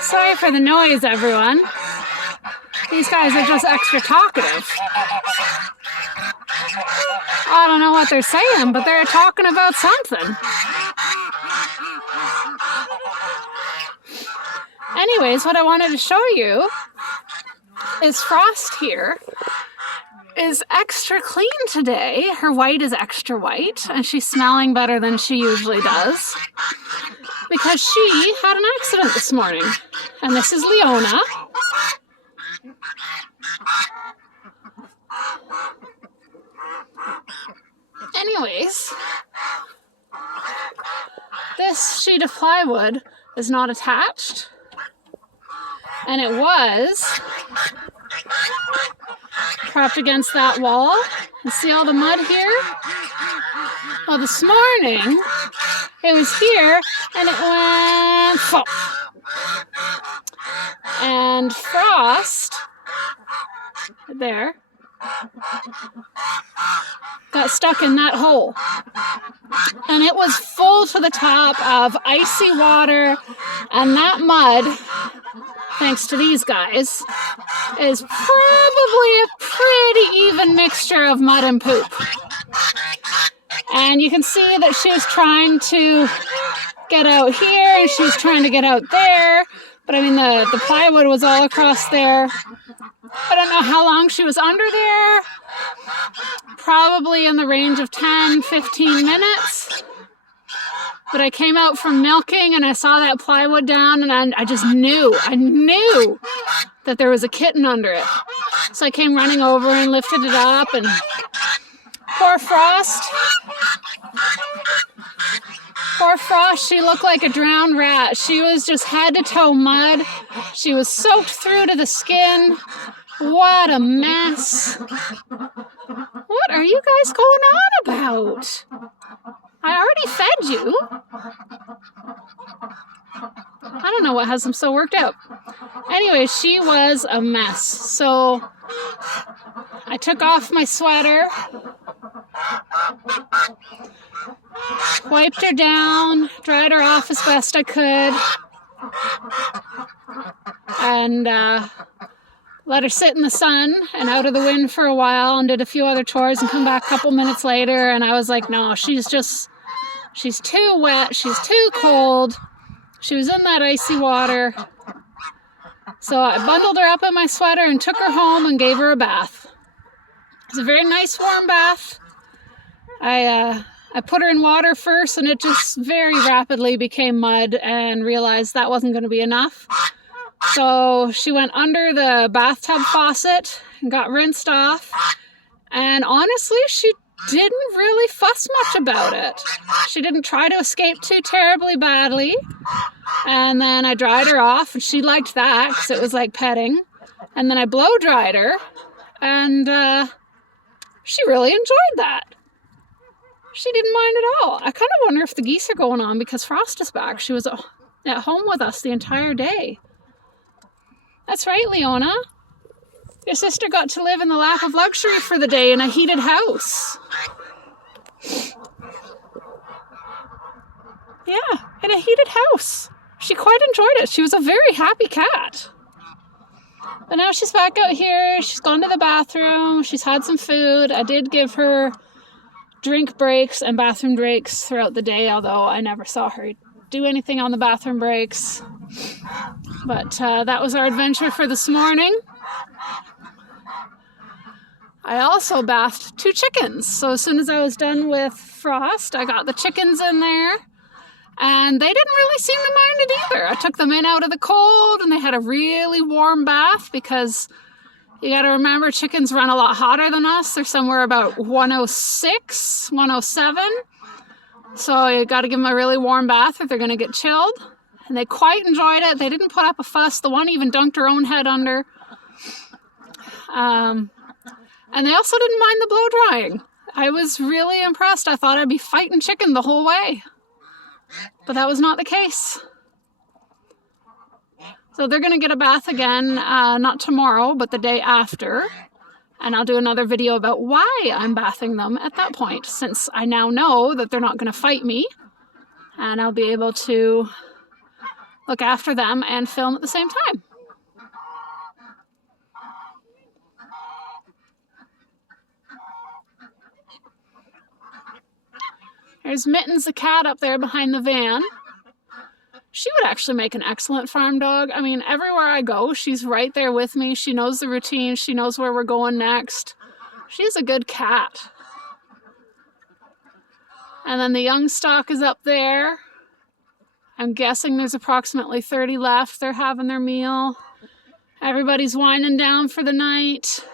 Sorry for the noise, everyone. These guys are just extra talkative. I don't know what they're saying, but they're talking about something. Anyways, what I wanted to show you is Frost here is extra clean today. Her white is extra white, and she's smelling better than she usually does because she had an accident this morning. And this is Leona. Anyways, this sheet of plywood is not attached, and it was propped against that wall. You see all the mud here? Well, this morning it was here and it went fall. And Frost there got stuck in that hole, and it was full to the top of icy water, and that mud, thanks to these guys, is probably a pretty even mixture of mud and poop. And you can see that she was trying to get out here and she was trying to get out there, but I mean the plywood was all across there. I don't know how long she was under there, probably in the range of 10-15 minutes. But I came out from milking and I saw that plywood down, and I just knew, I knew that there was a kitten under it. So I came running over and lifted it up, and poor Frost, she looked like a drowned rat. She was just head to toe mud. She was soaked through to the skin. What a mess. What are you guys going on about? I already fed you. I don't know what has them so worked out. Anyway, she was a mess. So I took off my sweater, wiped her down, dried her off as best I could, and let her sit in the sun and out of the wind for a while, and did a few other chores and come back a couple minutes later, and I was like, no, she's too wet, she's too cold, she was in that icy water. So I bundled her up in my sweater and took her home and gave her a bath. It was a very nice warm bath. I put her in water first, and it just very rapidly became mud, and realized that wasn't going to be enough. So she went under the bathtub faucet and got rinsed off, and honestly, she didn't really fuss much about it. She didn't try to escape too terribly badly, and then I dried her off, and she liked that because it was like petting, and then I blow dried her, and she really enjoyed that. She didn't mind at all. I kind of wonder if the geese are going on because Frost is back. She was at home with us the entire day. That's right, Leona. Your sister got to live in the lap of luxury for the day in a heated house. Yeah, in a heated house. She quite enjoyed it. She was a very happy cat. But now she's back out here. She's gone to the bathroom. She's had some food. I did give her drink breaks and bathroom breaks throughout the day, although I never saw her do anything on the bathroom breaks. But that was our adventure for this morning. I also bathed 2 chickens. So as soon as I was done with Frost, I got the chickens in there, and they didn't really seem to mind it either. I took them in out of the cold, and they had a really warm bath because you got to remember, chickens run a lot hotter than us. They're somewhere about 106, 107. So you got to give them a really warm bath if they're going to get chilled. And they quite enjoyed it. They didn't put up a fuss. The one even dunked her own head under. And they also didn't mind the blow drying. I was really impressed. I thought I'd be fighting chicken the whole way. But that was not the case. So they're going to get a bath again, not tomorrow, but the day after. And I'll do another video about why I'm bathing them at that point, since I now know that they're not going to fight me. And I'll be able to look after them and film at the same time. There's Mittens, the cat, up there behind the van. She would actually make an excellent farm dog. I mean, everywhere I go, she's right there with me. She knows the routine. She knows where we're going next. She's a good cat. And then the young stock is up there. I'm guessing there's approximately 30 left. They're having their meal. Everybody's winding down for the night.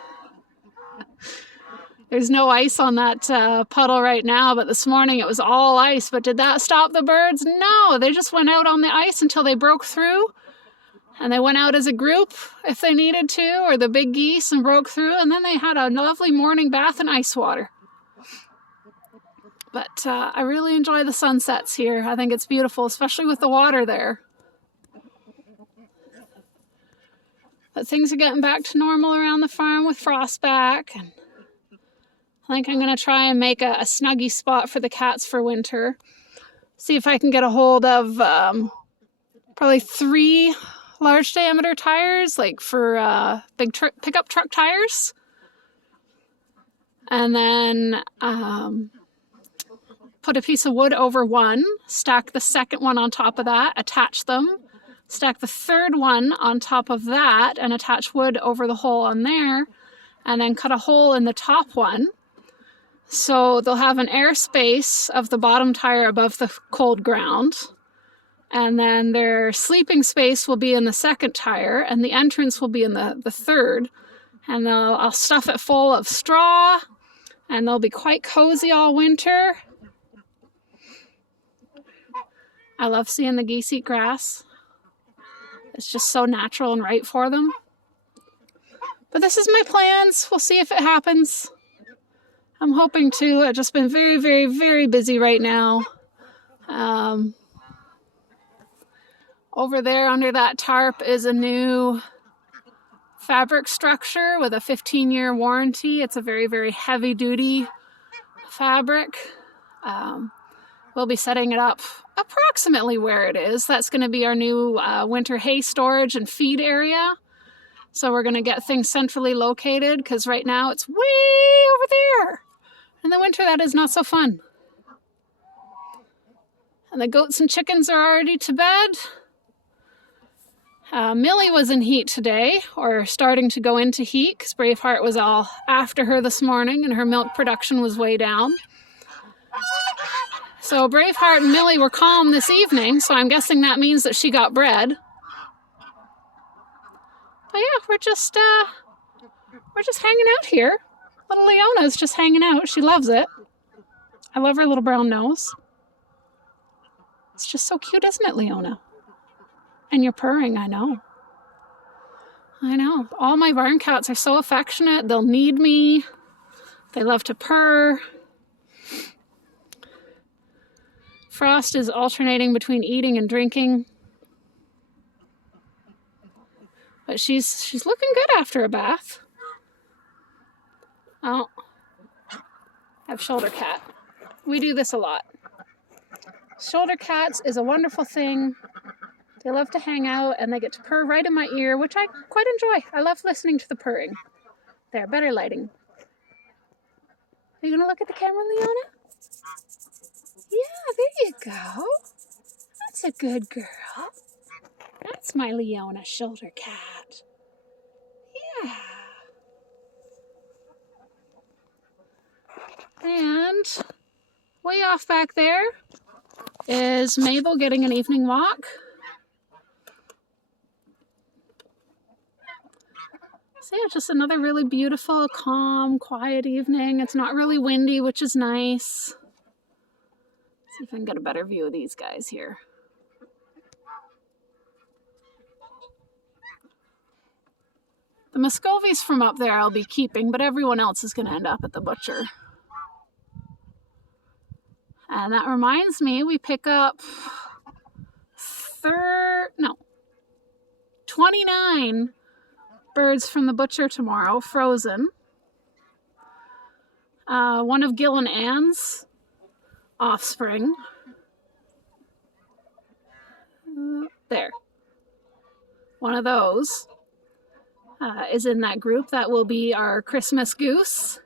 There's no ice on that puddle right now, but this morning it was all ice. But did that stop the birds? No, they just went out on the ice until they broke through. And they went out as a group if they needed to, or the big geese, and broke through. And then they had a lovely morning bath in ice water. But I really enjoy the sunsets here. I think it's beautiful, especially with the water there. But things are getting back to normal around the farm with frost back. And I think I'm going to try and make a snuggy spot for the cats for winter. See if I can get a hold of probably 3 large diameter tires, like for big pickup truck tires. And then put a piece of wood over one, stack the second one on top of that, attach them, stack the third one on top of that, and attach wood over the hole on there, and then cut a hole in the top one. So they'll have an air space of the bottom tire above the cold ground. And then their sleeping space will be in the second tire, and the entrance will be in the third. And I'll stuff it full of straw, and they'll be quite cozy all winter. I love seeing the geese eat grass. It's just so natural and right for them. But this is my plans. We'll see if it happens. I'm hoping to. I've just been very, very, very busy right now. Over there under that tarp is a new fabric structure with a 15-year warranty. It's a very, very heavy-duty fabric. We'll be setting it up approximately where it is. That's going to be our new winter hay storage and feed area. So we're going to get things centrally located because right now it's way over there. In the winter, that is not so fun. And the goats and chickens are already to bed. Millie was in heat today, or starting to go into heat, because Braveheart was all after her this morning and her milk production was way down. So Braveheart and Millie were calm this evening, so I'm guessing that means that she got bread. But yeah, we're just hanging out here. Little Leona's just hanging out. She loves it. I love her little brown nose. It's just so cute, isn't it, Leona? And you're purring, I know. I know. All my barn cats are so affectionate. They'll need me. They love to purr. Frost is alternating between eating and drinking. But she's looking good after a bath. Oh, I have shoulder cat. We do this a lot. Shoulder cats is a wonderful thing. They love to hang out and they get to purr right in my ear, which I quite enjoy. I love listening to the purring. There, better lighting. Are you going to look at the camera, Leona? Yeah, there you go. That's a good girl. That's my Leona shoulder cat. Yeah. And way off back there is Mabel getting an evening walk. So yeah, just another really beautiful, calm, quiet evening. It's not really windy, which is nice. See if I can get a better view of these guys here. The Muscovies from up there I'll be keeping, but everyone else is going to end up at the butcher. And that reminds me, we pick up 29 birds from the butcher tomorrow, frozen. One of Gil and Ann's offspring. There. one of those is in that group. That will be our Christmas goose.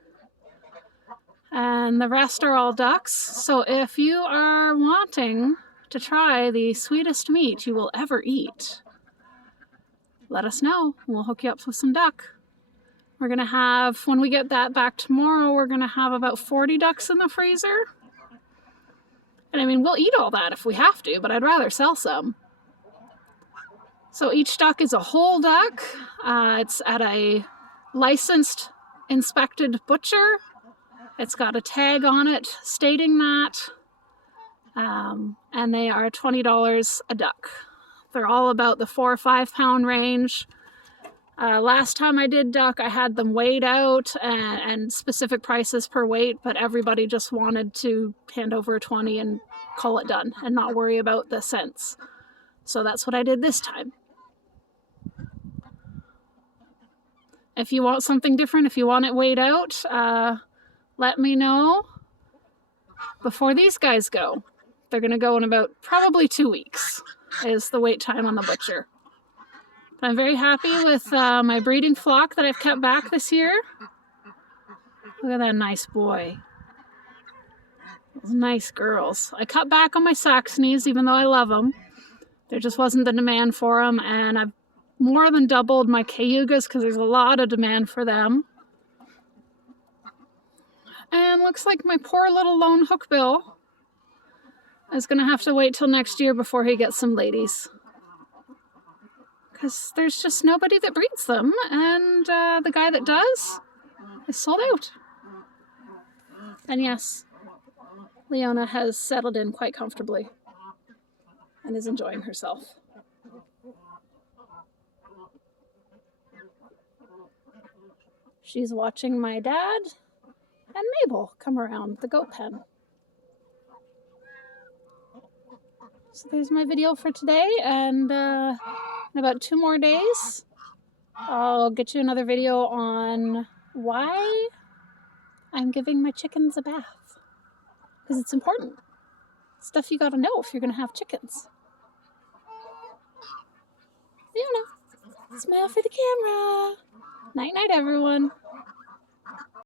And the rest are all ducks. So if you are wanting to try the sweetest meat you will ever eat, let us know. We'll hook you up with some duck. We're going to have, when we get that back tomorrow, we're going to have about 40 ducks in the freezer. And I mean, we'll eat all that if we have to, but I'd rather sell some. So each duck is a whole duck. It's at a licensed, inspected butcher. It's got a tag on it stating that. And they are $20 a duck. They're all about the 4 or 5 pound range. Last time I did duck, I had them weighed out and specific prices per weight, but everybody just wanted to hand over a 20 and call it done and not worry about the cents. So that's what I did this time. If you want something different, if you want it weighed out, let me know before these guys go. They're going to go in about probably 2 weeks is the wait time on the butcher. But I'm very happy with my breeding flock that I've kept back this year. Look at that nice boy. Those nice girls. I cut back on my Saxonies even though I love them. There just wasn't the demand for them, and I've more than doubled my Cayugas because there's a lot of demand for them. And looks like my poor little lone hookbill is going to have to wait till next year before he gets some ladies. Because there's just nobody that breeds them, and the guy that does is sold out. And yes, Leona has settled in quite comfortably and is enjoying herself. She's watching my dad and Mabel come around the goat pen. So there's my video for today, and in about 2 more days, I'll get you another video on why I'm giving my chickens a bath. Because it's important. Stuff you gotta know if you're gonna have chickens. You know, smile for the camera. Night night, everyone.